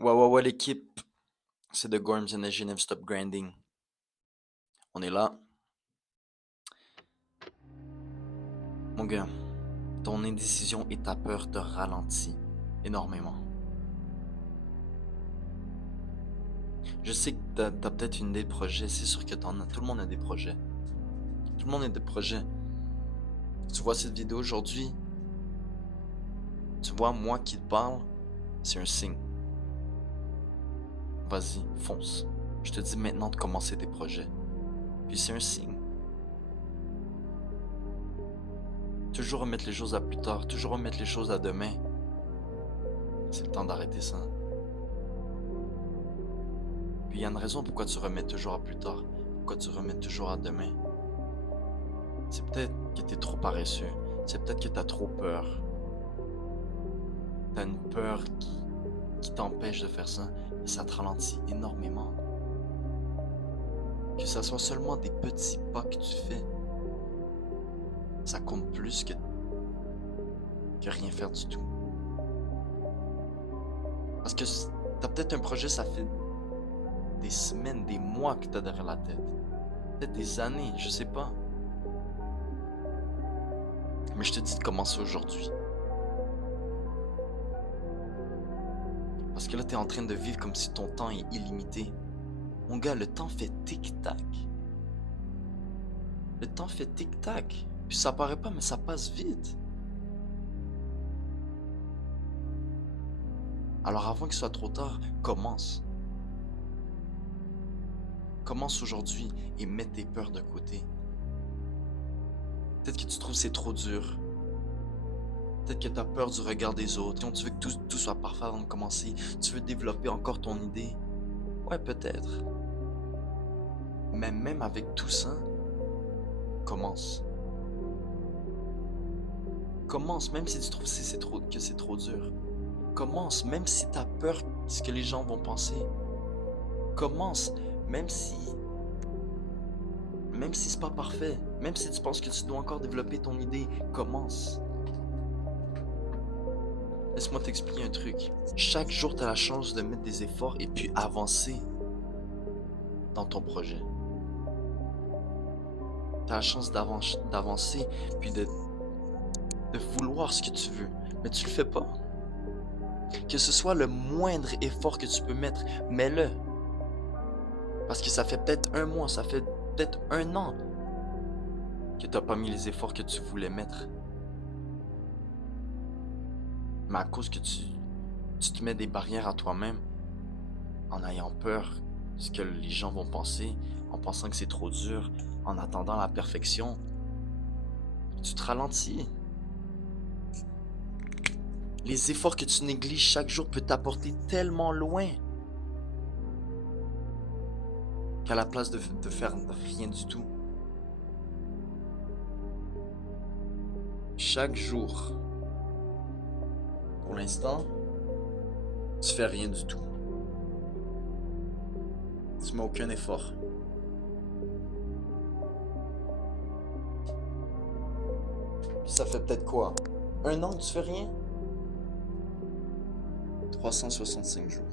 Ouais, l'équipe, c'est The Gorms and the Genève Stop Grinding. On est là. Mon gars, ton indécision et ta peur te ralentissent énormément. Je sais que t'as peut-être une idée de projet, c'est sûr que t'en as. Tout le monde a des projets. Tout le monde a des projets. Tu vois cette vidéo aujourd'hui, tu vois moi qui te parle, c'est un signe. Vas-y, fonce. Je te dis maintenant de commencer tes projets. Puis c'est un signe. Toujours remettre les choses à plus tard, toujours remettre les choses à demain. C'est le temps d'arrêter ça. Puis il y a une raison pourquoi tu remets toujours à plus tard, pourquoi tu remets toujours à demain. C'est peut-être que tu es trop paresseux, c'est peut-être que tu as trop peur. Tu as une peur qui t'empêche de faire ça, et ça te ralentit énormément. Que ça soit seulement des petits pas que tu fais, ça compte plus que rien faire du tout. Parce que tu as peut-être un projet, ça fait des semaines, des mois que tu as derrière la tête. Peut-être des années, je sais pas. Mais je te dis de commencer aujourd'hui. Parce que là, tu es en train de vivre comme si ton temps est illimité. Mon gars, le temps fait tic-tac. Le temps fait tic-tac. Puis ça paraît pas, mais ça passe vite. Alors avant qu'il soit trop tard, commence. Commence aujourd'hui et mets tes peurs de côté. Peut-être que tu trouves que c'est trop dur. Peut-être que tu as peur du regard des autres. Tu veux que tout soit parfait avant de commencer. Tu veux développer encore ton idée. Ouais, peut-être. Mais même avec tout ça, commence. Commence, même si tu trouves que c'est trop dur. Commence, même si tu as peur de ce que les gens vont penser. Commence, même si même si c'est pas parfait, même si tu penses que tu dois encore développer ton idée, commence. Laisse-moi t'expliquer un truc. Chaque jour, tu as la chance de mettre des efforts et puis avancer dans ton projet. Tu as la chance d'avancer puis de vouloir ce que tu veux, mais tu le fais pas. Que ce soit le moindre effort que tu peux mettre, mets-le. Parce que ça fait peut-être un mois, ça fait peut-être un an que tu n'as pas mis les efforts que tu voulais mettre. Mais à cause que tu te mets des barrières à toi-même, en ayant peur de ce que les gens vont penser, en pensant que c'est trop dur, en attendant la perfection, tu te ralentis. Les efforts que tu négliges chaque jour peuvent t'apporter tellement loin qu'à la place de faire rien du tout. Chaque jour, pour l'instant, tu fais rien du tout. Tu mets aucun effort. Puis ça fait peut-être quoi? Un an que tu fais rien? 365 jours.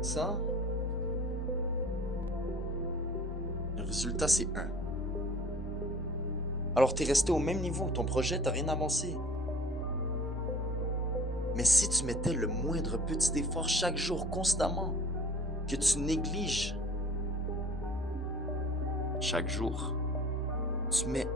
Ça, le résultat c'est 1. Alors t'es resté au même niveau, ton projet t'as rien avancé. Mais si tu mettais le moindre petit effort chaque jour, constamment, que tu négliges chaque jour, tu mets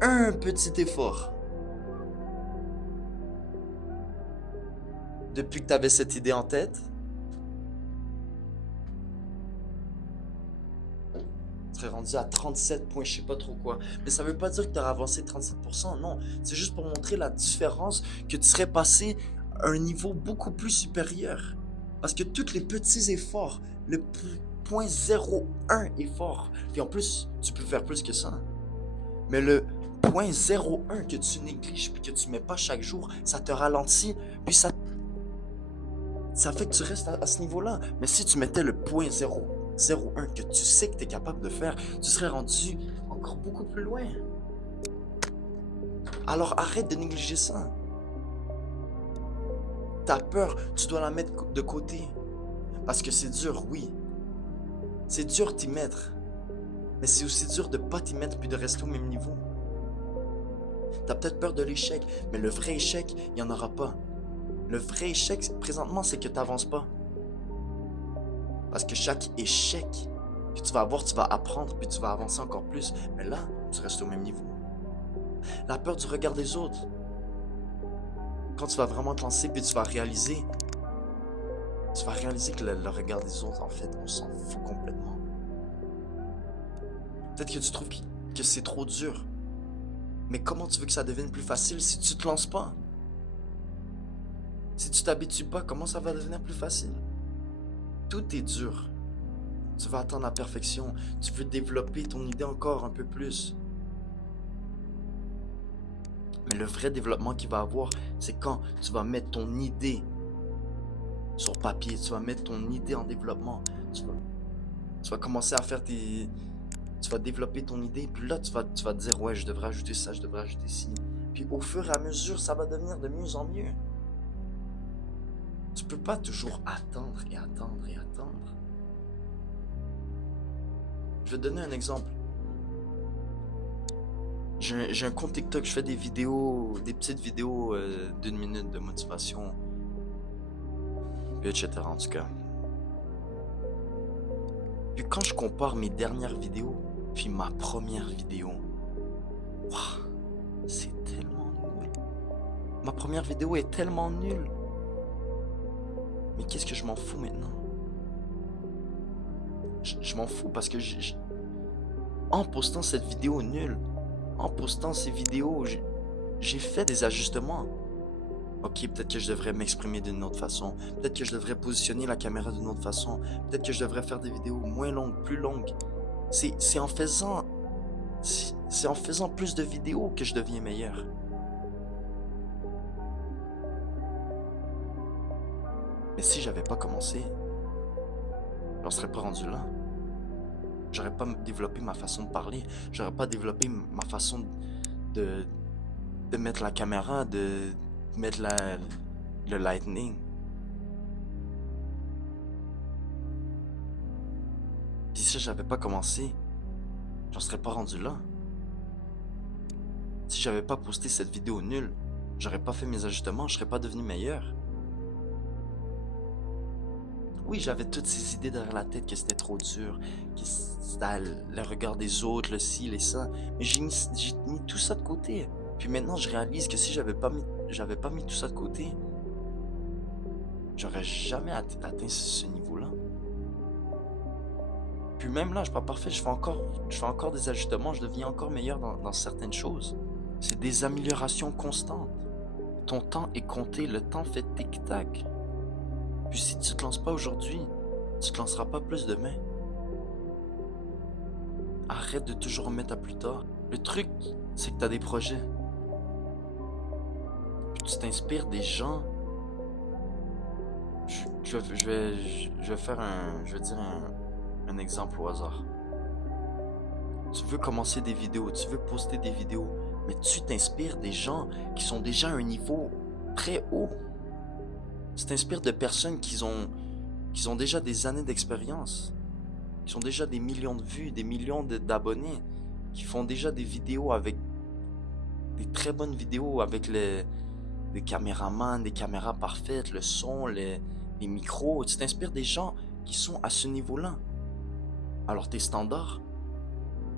un petit effort. Depuis que tu avais cette idée en tête, tu serais rendu à 37 points, je sais pas trop quoi. Mais ça veut pas dire que tu auras avancé 37%, non. C'est juste pour montrer la différence que tu serais passé à un niveau beaucoup plus supérieur. Parce que tous les petits efforts, le 0.01 effort, puis en plus, tu peux faire plus que ça. Mais le 0.01 que tu négliges puis que tu mets pas chaque jour, ça te ralentit, puis ça fait que tu restes à ce niveau-là. Mais si tu mettais le 0.001 que tu sais que tu es capable de faire, tu serais rendu encore beaucoup plus loin. Alors arrête de négliger ça. Ta peur, tu dois la mettre de côté. Parce que c'est dur, oui. C'est dur d'y mettre. Mais c'est aussi dur de pas t'y mettre puis de rester au même niveau. T'as peut-être peur de l'échec, mais le vrai échec, il n'y en aura pas. Le vrai échec, présentement, c'est que tu n'avances pas. Parce que chaque échec que tu vas avoir, tu vas apprendre, puis tu vas avancer encore plus. Mais là, tu restes au même niveau. La peur du regard des autres. Quand tu vas vraiment te lancer, puis tu vas réaliser que le regard des autres, en fait, on s'en fout complètement. Peut-être que tu trouves que c'est trop dur. Mais comment tu veux que ça devienne plus facile si tu te lances pas? Si tu t'habitues pas, comment ça va devenir plus facile? Tout est dur. Tu vas attendre la perfection. Tu veux développer ton idée encore un peu plus. Mais le vrai développement qu'il va avoir, c'est quand tu vas mettre ton idée sur papier. Tu vas mettre ton idée en développement. Tu vas commencer à faire tes... Tu vas développer ton idée. Puis là, tu vas te dire, ouais, je devrais ajouter ça, je devrais ajouter ci. Puis au fur et à mesure, ça va devenir de mieux en mieux. Tu peux pas toujours attendre et attendre et attendre. Je vais te donner un exemple. J'ai un compte TikTok, je fais des vidéos, des petites vidéos d'1 minute de motivation, puis etc. en tout cas. Puis quand je compare mes dernières vidéos, puis ma première vidéo, waouh, c'est tellement nul. Ma première vidéo est tellement nulle. Mais qu'est-ce que je m'en fous maintenant? Je m'en fous parce que en postant cette vidéo nulle, en postant ces vidéos, j'ai fait des ajustements. Ok, peut-être que je devrais m'exprimer d'une autre façon. Peut-être que je devrais positionner la caméra d'une autre façon. Peut-être que je devrais faire des vidéos moins longues, plus longues. C'est en faisant plus de vidéos que je deviens meilleur. Mais si j'avais pas commencé, j'en serais pas rendu là. J'aurais pas développé ma façon de parler. J'aurais pas développé ma façon de mettre la caméra, de mettre le lightning. Puis si j'avais pas commencé, j'en serais pas rendu là. Si j'avais pas posté cette vidéo nulle, j'aurais pas fait mes ajustements, je serais pas devenu meilleur. Oui, j'avais toutes ces idées derrière la tête que c'était trop dur, que c'était le regard des autres, le ci, les ça. Mais j'ai mis tout ça de côté. Puis maintenant, je réalise que si j'avais pas mis tout ça de côté, j'aurais jamais atteint ce niveau-là. Puis même là, je suis pas parfait, je fais encore des ajustements, je deviens encore meilleur dans certaines choses. C'est des améliorations constantes. Ton temps est compté, le temps fait tic-tac. Puis si tu te lances pas aujourd'hui, tu te lanceras pas plus demain. Arrête de toujours remettre à plus tard. Le truc, c'est que tu as des projets. Puis tu t'inspires des gens. Je vais faire un exemple au hasard. Tu veux commencer des vidéos, tu veux poster des vidéos, mais tu t'inspires des gens qui sont déjà à un niveau très haut. Tu t'inspires de personnes qui ont déjà des années d'expérience, qui ont déjà des millions de vues, des millions d'abonnés, qui font déjà des vidéos avec des très bonnes vidéos avec des caméramans, des caméras parfaites, le son, les micros. Tu t'inspires des gens qui sont à ce niveau-là. Alors tes standards,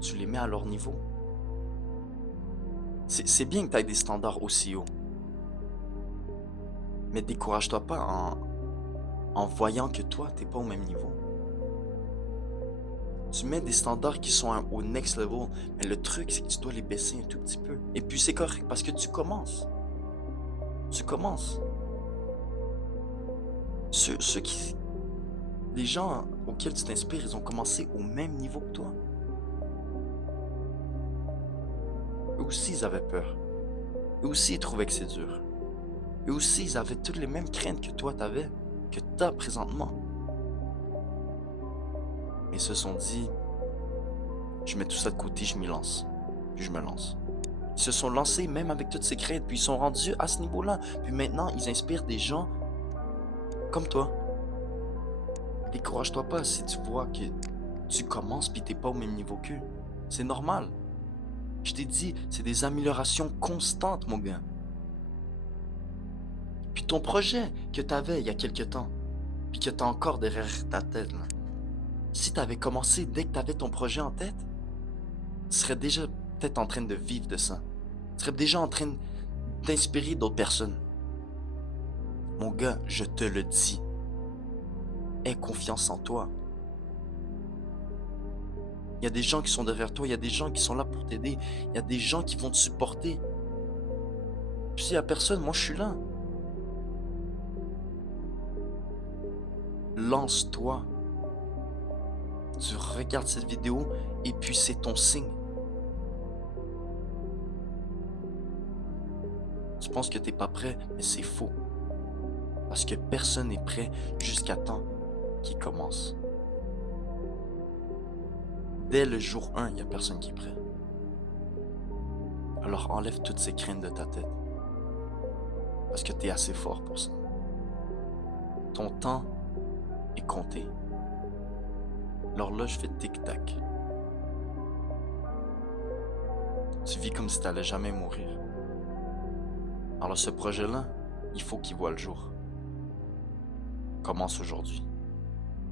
tu les mets à leur niveau. C'est bien que tu aies des standards aussi hauts. Mais décourage-toi pas en voyant que toi, t'es pas au même niveau. Tu mets des standards qui sont au next level, mais le truc, c'est que tu dois les baisser un tout petit peu. Et puis c'est correct parce que tu commences. Tu commences. Les gens auxquels tu t'inspires, ils ont commencé au même niveau que toi. Eux aussi, ils avaient peur. Eux aussi, ils trouvaient que c'est dur. Eux aussi, ils avaient toutes les mêmes craintes que toi t'avais, que t'as présentement. Ils se sont dit, je mets tout ça de côté, je m'y lance. Puis je me lance. Ils se sont lancés même avec toutes ces craintes, puis ils sont rendus à ce niveau-là. Puis maintenant, ils inspirent des gens Comme toi. Décourage-toi pas si tu vois que tu commences puis t'es pas au même niveau qu'eux. C'est normal. Je t'ai dit, c'est des améliorations constantes, mon gars. Puis ton projet que t'avais il y a quelque temps, puis que t'as encore derrière ta tête, là, si t'avais commencé dès que t'avais ton projet en tête, tu serais déjà peut-être en train de vivre de ça. Tu serais déjà en train d'inspirer d'autres personnes. Mon gars, je te le dis, aie confiance en toi. Il y a des gens qui sont derrière toi, il y a des gens qui sont là pour t'aider, il y a des gens qui vont te supporter. Puis s'il y a personne, moi je suis là. Lance-toi. Tu regardes cette vidéo et puis c'est ton signe. Tu penses que t'es pas prêt, mais c'est faux. Parce que personne n'est prêt jusqu'à temps qu'il commence. Dès le jour 1, il n'y a personne qui est prêt. Alors enlève toutes ces craintes de ta tête. Parce que tu es assez fort pour ça. Ton temps est compté. L'horloge fait tic-tac. Tu vis comme si tu n'allais jamais mourir. Alors ce projet-là, il faut qu'il voie le jour. Commence aujourd'hui.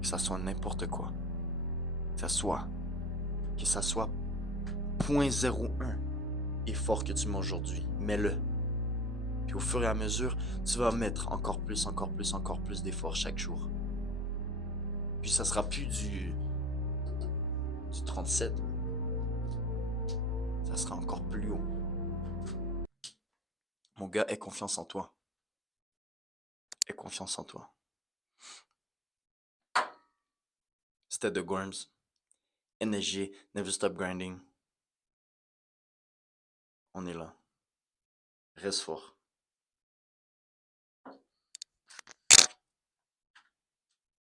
Que ça soit n'importe quoi. Que ça soit 0.01 effort que tu mets aujourd'hui. Mets-le. Puis au fur et à mesure, tu vas mettre encore plus d'efforts chaque jour. Puis ça sera plus du 37. Ça sera encore plus haut. Mon gars, aie confiance en toi. Aie confiance en toi. C'était The Gorms. NSG, Never Stop Grinding. On est là. Reste fort.